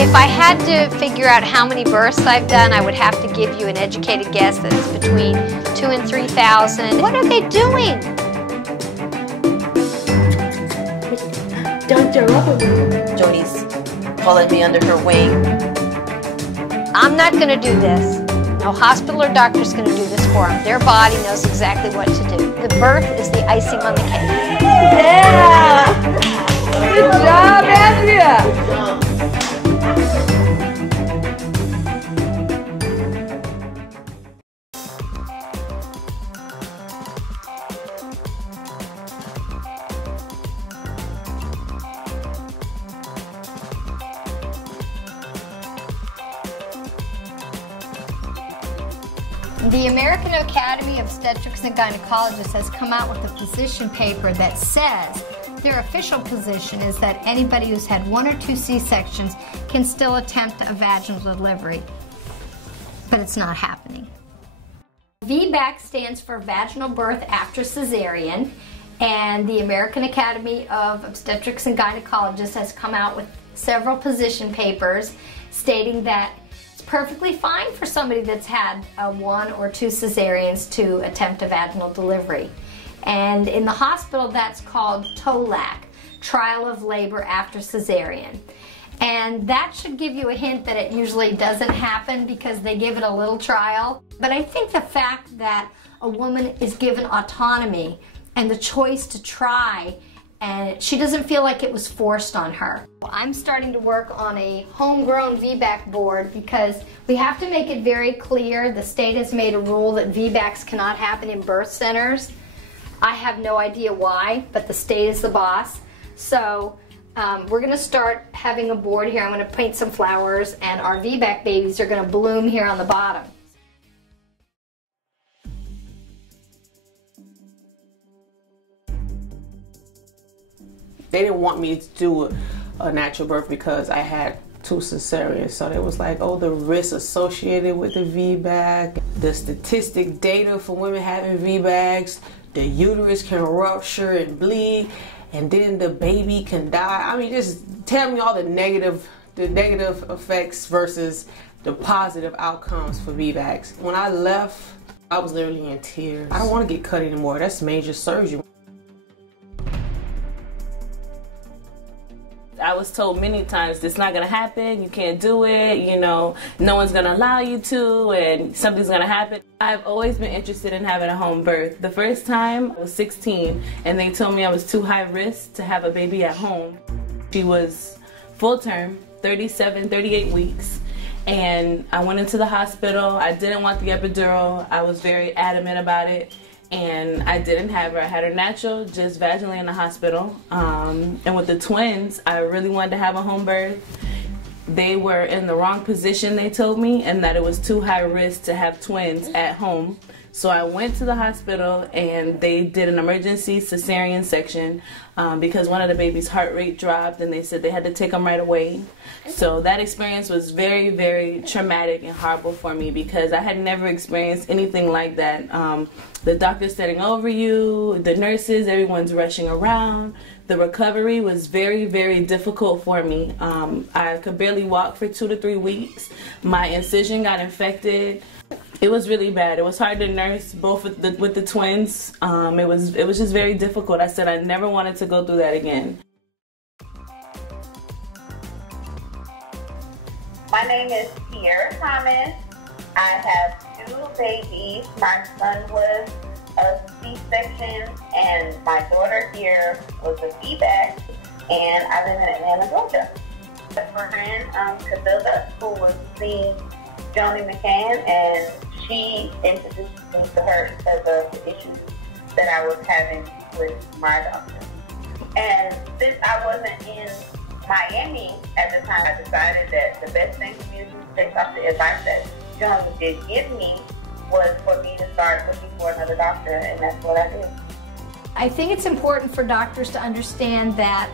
If I had to figure out how many births I've done, I would have to give you an educated guess that it's between 2,000 and 3,000. What are they doing? Don't tear up a bit. Jody's following me under her wing. I'm not going to do this. No hospital or doctor's going to do this for them. Their body knows exactly what to do. The birth is the icing on the cake. Yeah! Good job, Andrea! The American Academy of Obstetrics and Gynecologists has come out with a position paper that says their official position is that anybody who's had 1 or 2 C-sections can still attempt a vaginal delivery, but it's not happening. VBAC stands for Vaginal Birth After Cesarean, and the American Academy of Obstetrics and Gynecologists has come out with several position papers stating that perfectly fine for somebody that's had 1 or 2 cesareans to attempt a vaginal delivery. And in the hospital, that's called TOLAC, Trial of Labor After Cesarean. And that should give you a hint that it usually doesn't happen because they give it a little trial. But I think the fact that a woman is given autonomy and the choice to try, and she doesn't feel like it was forced on her. I'm starting to work on a homegrown VBAC board because we have to make it very clear. The state has made a rule that VBACs cannot happen in birth centers. I have no idea why, but the state is the boss. So we're going to start having a board here. I'm going to paint some flowers, and our VBAC babies are going to bloom here on the bottom. They didn't want me to do a natural birth because I had 2 cesareans. So it was like, oh, the risks associated with the VBAC, the statistic data for women having VBACs, the uterus can rupture and bleed, and then the baby can die. I mean, just tell me all the negative effects versus the positive outcomes for VBACs. When I left, I was literally in tears. I don't want to get cut anymore. That's major surgery. I was told many times, it's not gonna happen, you can't do it, you know, no one's gonna allow you to, and something's gonna happen. I've always been interested in having a home birth. The first time I was 16 and they told me I was too high risk to have a baby at home. She was full term, 37, 38 weeks. And I went into the hospital. I didn't want the epidural. I was very adamant about it. And I didn't have her. I had her natural, just vaginally in the hospital. And with the twins, I really wanted to have a home birth. They were in the wrong position, they told me, and that it was too high risk to have twins at home. So I went to the hospital and they did an emergency cesarean section because one of the baby's heart rate dropped, and they said they had to take them right away. So that experience was very, very traumatic and horrible for me because I had never experienced anything like that. The doctor standing over you, the nurses, everyone's rushing around. The recovery was very, very difficult for me. I could barely walk for 2 to 3 weeks. My incision got infected. It was really bad. It was hard to nurse both with the twins. It was just very difficult. I said I never wanted to go through that again. My name is Tiara Thomas. I have 2 babies. My son was a C-section and my daughter here was a VBAC, and I live in Atlanta, Georgia. My friend Camilla, who was seeing Joni McCann, and she introduced me to her because of the issues that I was having with my doctor. And since I wasn't in Miami at the time, I decided that the best thing for me to do was take off the advice that Joni did give me was for me to start looking for another doctor, and that's what I did. I think it's important for doctors to understand that,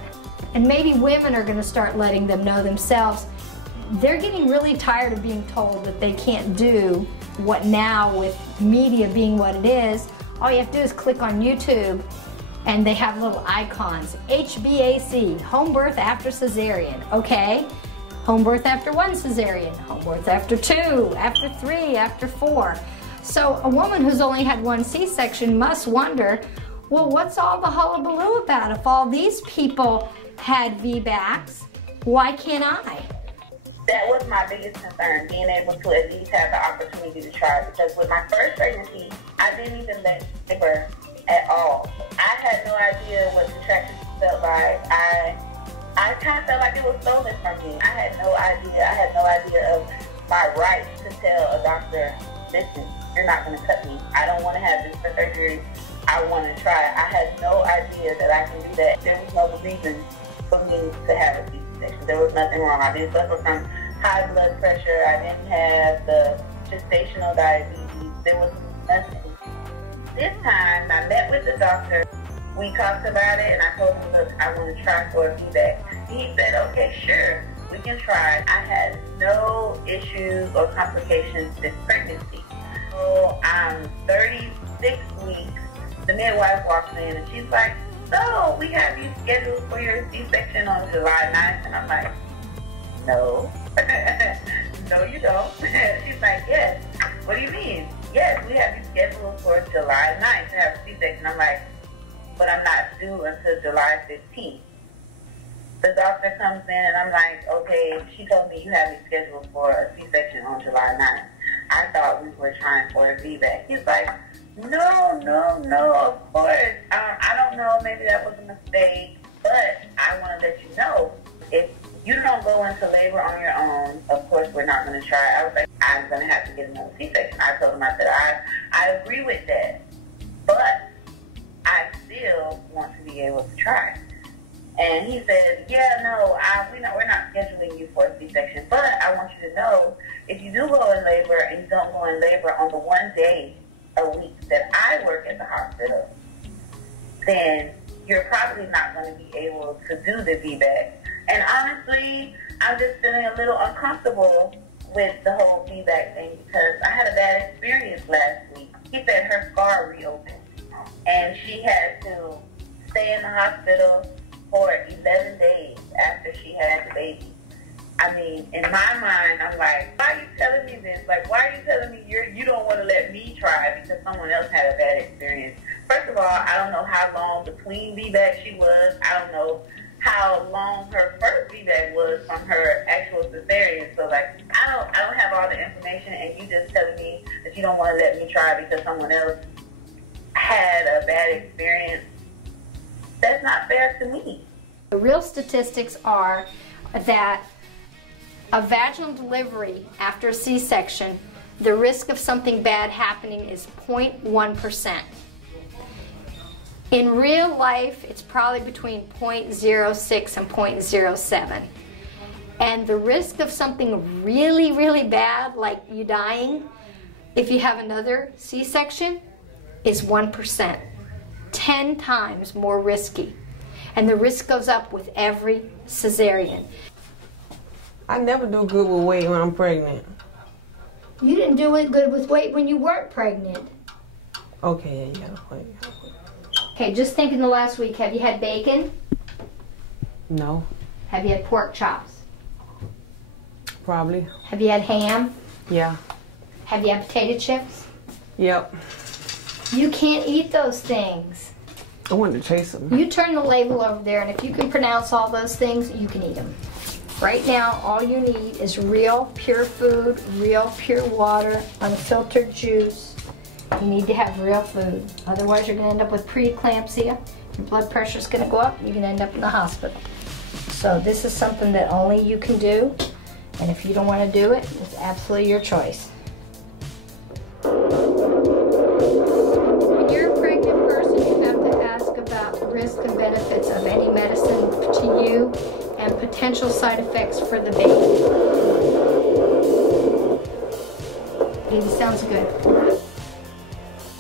and maybe women are going to start letting them know themselves, they're getting really tired of being told that they can't do what now, with media being what it is, all you have to do is click on YouTube and they have little icons. HBAC, home birth after cesarean, okay? home birth after 1 cesarean, home birth after 2, after 3, after 4. So a woman who's only had 1 C-section must wonder, well, what's all the hullabaloo about? If all these people had VBACs, why can't I? That was my biggest concern, being able to at least have the opportunity to try. Because with my first pregnancy, I didn't even labor at all. I had no idea what contractions felt like. I kind of felt like it was stolen from me. I had no idea. I had no idea of my right to tell a doctor, listen, you're not going to cut me. I don't want to have this surgery. I want to try. I had no idea that I can do that. There was no reason for me to have a C-section. There was nothing wrong. I didn't suffer from high blood pressure. I didn't have the gestational diabetes. There was nothing. This time, I met with the doctor. We talked about it, and I told him, look, I want to try for a VBAC. He said, okay, sure, we can try. I had no issues or complications this pregnancy. So I'm 36 weeks. The midwife walks in, and she's like, so we have you scheduled for your C-section on July 9th. And I'm like, no. No, you don't. She's like, yes. What do you mean? Yes, we have you scheduled for July 9th to have a C-section. I'm like, but I'm not due until July 15th. The doctor comes in and I'm like, okay, she told me you have me scheduled for a C-section on July 9th. I thought we were trying for a VBAC. He's like, no, of course. I don't know, maybe that was a mistake, but I want to let you know, if you don't go into labor on your own, of course we're not going to try. I was like, I'm going to have to get another C-section. I told him, I said, I agree with that, but I still want to be able to try. And he said, yeah, no, we're not scheduling you for a C-section, but I want you to know, if you do go in labor and you don't go in labor on the 1 day a week that I work at the hospital, then you're probably not going to be able to do the VBAC. And honestly, I'm just feeling a little uncomfortable with the whole VBAC thing because I had a bad experience last week. He said her scar reopened, and she had to stay in the hospital for 11 days after she had the baby. I mean, in my mind, I'm like, why are you telling me this? Like, why are you telling me you don't want to let me try because someone else had a bad experience? First of all, I don't know how long between VBAC she was. I don't know how long her first VBAC was from her actual cesarean. So, like, I don't have all the information, and you just telling me that you don't want to let me try because someone else had a bad experience. That's not fair to me. The real statistics are that a vaginal delivery after a C-section, the risk of something bad happening is 0.1%. In real life, it's probably between 0.06 and 0.07. And the risk of something really, really bad, like you dying, if you have another C-section, is 1%. 10 times more risky. And the risk goes up with every cesarean. I never do good with weight when I'm pregnant. You didn't do it good with weight when you weren't pregnant. Okay, yeah. Okay, just think in the last week, have you had bacon? No. Have you had pork chops? Probably. Have you had ham? Yeah. Have you had potato chips? Yep. You can't eat those things. I wanted to chase them. You turn the label over there, and if you can pronounce all those things, you can eat them. Right now, all you need is real, pure food, real, pure water, unfiltered juice. You need to have real food. Otherwise, you're going to end up with preeclampsia. Your blood pressure is going to go up, and you're going to end up in the hospital. So this is something that only you can do, and if you don't want to do it, it's absolutely your choice. When you're a pregnant person, you have to ask about the risks and benefits of any medicine to you and potential side effects for the baby. It sounds good.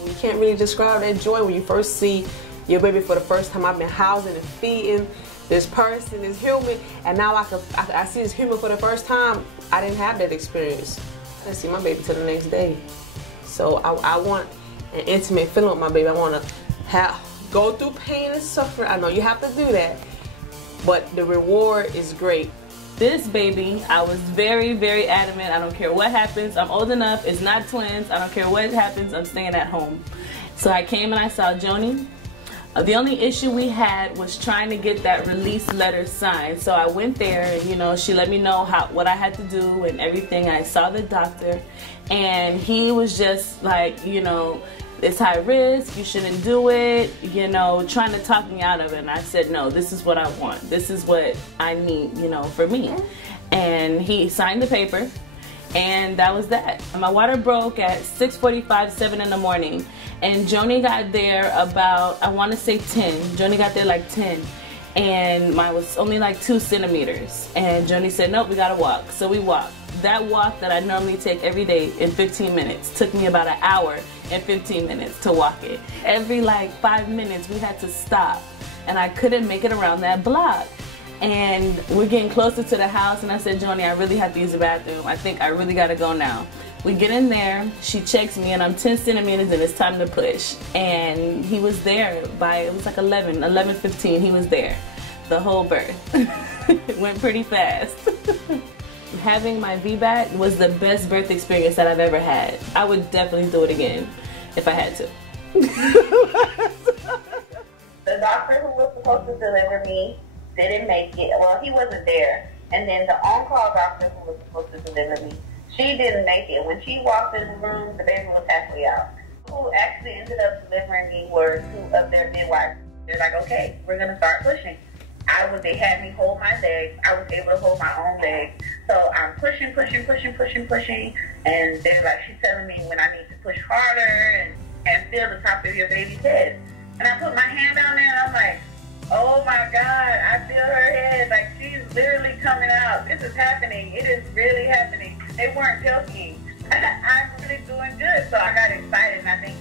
You can't really describe that joy when you first see your baby for the first time. I've been housing and feeding this person, this human, and now I see this human for the first time. I didn't have that experience. I didn't see my baby till the next day. So I want an intimate feeling with my baby. I want to go through pain and suffering. I know you have to do that, but the reward is great. This baby, I was very, very adamant. I don't care what happens. I'm old enough. It's not twins. I don't care what happens. I'm staying at home. So I came and I saw Joni. The only issue we had was trying to get that release letter signed. So I went there and, you know, she let me know what I had to do and everything. I saw the doctor and he was just like, you know, it's high risk, you shouldn't do it, you know, trying to talk me out of it. And I said, no, this is what I want. This is what I need, you know, for me. And he signed the paper and that was that. My water broke at 6:45, 7 in the morning. And Joni got there about, I want to say 10. Joni got there like 10. And mine was only like 2 centimeters. And Joni said, nope, we gotta walk. So we walked. That walk that I normally take every day in 15 minutes took me about an hour and 15 minutes to walk it. Every like 5 minutes we had to stop. And I couldn't make it around that block. And we're getting closer to the house and I said, Joni, I really have to use the bathroom. I think I really gotta go now. We get in there, she checks me and I'm 10 centimeters and it's time to push. And he was there by, it was like 11:15, he was there. The whole birth. It went pretty fast. Having my VBAC was the best birth experience that I've ever had. I would definitely do it again if I had to. The doctor who was supposed to deliver me didn't make it. Well, he wasn't there. And then the on-call doctor who was supposed to deliver me, she didn't make it. When she walked in the room, the baby was halfway out. Who actually ended up delivering me were 2 of their midwives. They're like, okay, we're going to start pushing. They had me hold my legs. I was able to hold my own legs. So I'm pushing. And they're like, she's telling me when I need to push harder and feel the top of your baby's head. And I put my hand down there and I'm like, oh my God, I feel her head. Like she's literally coming out. This is happening. It is really happening. They weren't joking. I'm really doing good. So I got excited and I think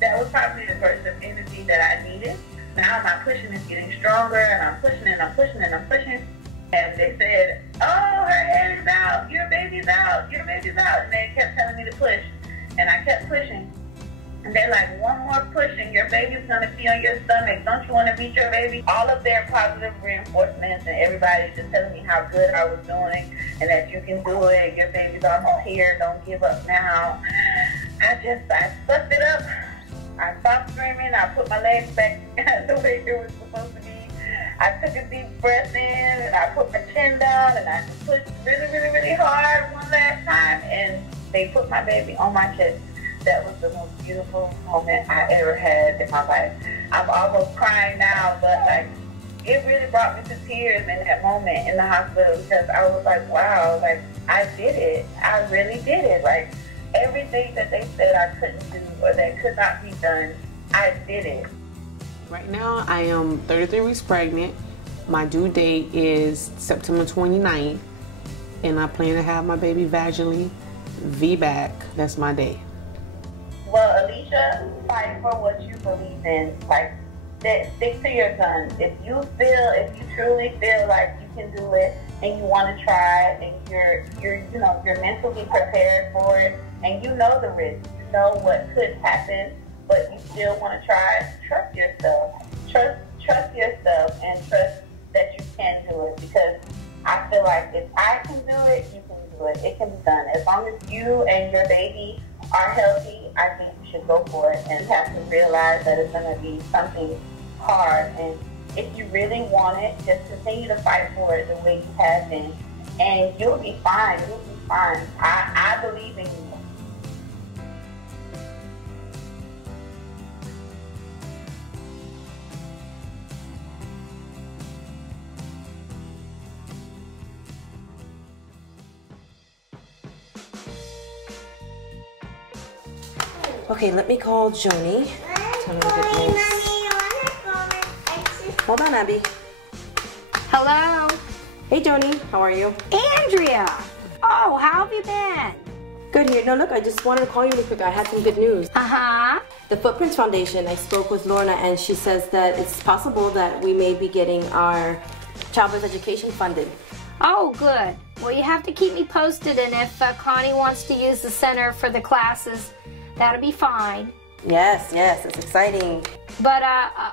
that was probably the burst of energy that I needed. Now my pushing is getting stronger and I'm pushing. And they said, oh, her head is out. Your baby's out. And they kept telling me to push. And I kept pushing. And they're like, one more push and your baby's going to be on your stomach. Don't you want to beat your baby? All of their positive reinforcements and everybody just telling me how good I was doing and that you can do it. Your baby's almost here. Don't give up now. I sucked it up. I stopped screaming. I put my legs back the way they were supposed to be. I took a deep breath in and I put my chin down and I just pushed really hard one last time and they put my baby on my chest. That was the most beautiful moment I ever had in my life. I'm almost crying now, but like it really brought me to tears in that moment in the hospital because I was like, wow, like I did it. I really did it. Like everything that they said I couldn't do or that could not be done, I did it. Right now, I am 33 weeks pregnant. My due date is September 29th, and I plan to have my baby vaginally VBAC. That's my day. Well, Alicia, fight for what you believe in. Like, stick to your guns. If you truly feel like you can do it and you want to try it and you're mentally prepared for it and you know the risk, you know what could happen, but you still want to try it, trust yourself. Trust yourself and trust that you can do it because I feel like if I can do it, you can do it. It can be done. As long as you and your baby are healthy, I think you should go for it and have to realize that it's going to be something hard. And if you really want it, just continue to fight for it the way you have been. And you'll be fine. You'll be fine. I believe in you. Okay, let me call Joni. Tell me what it is. Hold on, Abby. Hello? Hey, Joni. How are you? Andrea! Oh, how have you been? Good here. No, look, I just wanted to call you really quick. I had some good news. Uh-huh. The Footprints Foundation, I spoke with Lorna, and she says that it's possible that we may be getting our childbirth education funded. Oh, good. Well, you have to keep me posted, and if Connie wants to use the center for the classes, that'll be fine. Yes, it's exciting. But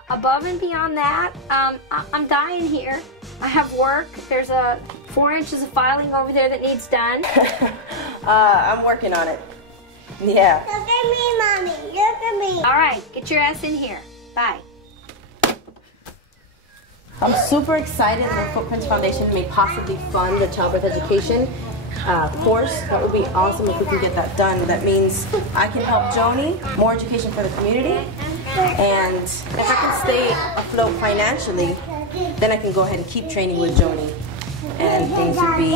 above and beyond that, I'm dying here. I have work. There's 4 inches of filing over there that needs done. I'm working on it. Yeah. Look at me, Mommy. Look at me. All right, get your ass in here. Bye. I'm super excited that Footprints Foundation may possibly fund the childbirth education course. That would be awesome if we can get that done. That means I can help Joni, more education for the community, and if I can stay afloat financially, then I can go ahead and keep training with Joni, and things would be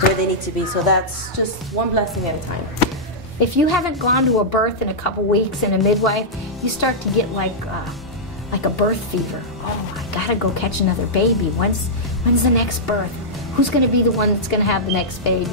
where they need to be. So that's just one blessing at a time. If you haven't gone to a birth in a couple weeks and a midwife, you start to get like a birth fever. Oh, I gotta go catch another baby. When's the next birth? Who's gonna be the one that's gonna have the next baby?